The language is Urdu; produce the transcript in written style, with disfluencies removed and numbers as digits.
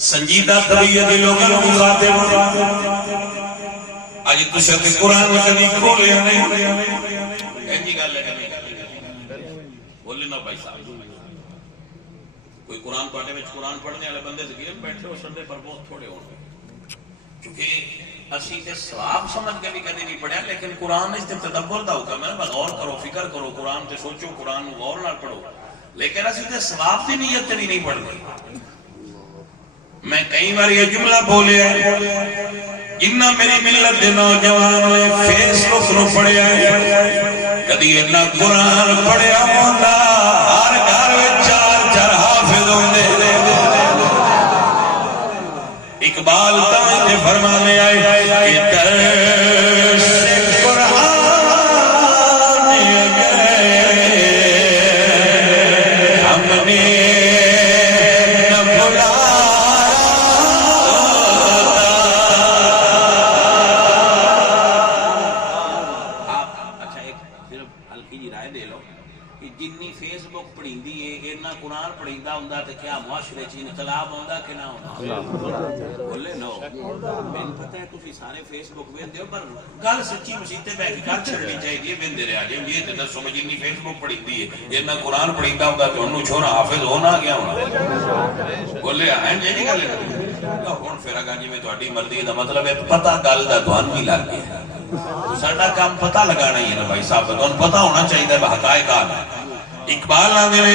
سنجیدہ طبیعت لوگوں کو مخاطب اج تساں تے قرآن کبھی کھولیا نہیں ایسی گل ہے بولے نا بھائی صاحب کوئی قرآن پڑھنے میں قرآن پڑھنے والے بندے سے بیٹھے ہو سنڈے پر بہت تھوڑے ہوں گے کیونکہ اسی تے ثواب سمجھ کے بھی کدی نہیں پڑھیا لیکن قرآن اس تے تدبر دا حکم ہے غور کرو فکر کرو قرآن تے سوچو قرآن غور نال پڑھو لیکن اسی تے ثواب دی نیت تے نہیں پڑھتے میں کئی بار یہ جملہ بولیا ہے جنہ میری ملت دے نوجوان نے فیس بک نو پڑھیا ہے کدی اتنا قرآن پڑھیا ہوندا ہر گھر وچ چار چار حافظ ہوندے اقبال تاں فرمانے آئے کہ درس قرآن ہم نے نہ اچھا ایک صرف ہلکی جی رائے دے لو کہ جنی فیس بک پڑھیندی ہے اتنا قرآن پڑھیندا ہوندا تے کیا معاشرے چ انقلاب ہوندا کہ نہ ہوندا بولے نو مینوں پتہ ہے تسی سارے فیس بک ویندے ہو پر گل سچی مسیتے بیٹھ کے گل چھڑنی چاہیے ویندے رہیا جے یہ تے دسو میں جنی فیس بک پڑھیندی ہے اتنا قرآن پڑھیندا ہوندا تے اونوں چھوڑا حافظ ہونا گیا ہونا بولے ہیں جی نہیں گل ہن پھر اگا جی میں تہاڈی مرضی دا مطلب ہے پتہ گل دا تھانوں نہیں لگ گیا ساڈا کام پتہ لگانا ہی ہے نا بھائی صاحب تمہیں پتہ ہونا چاہیے حقائق اقبال آندے نے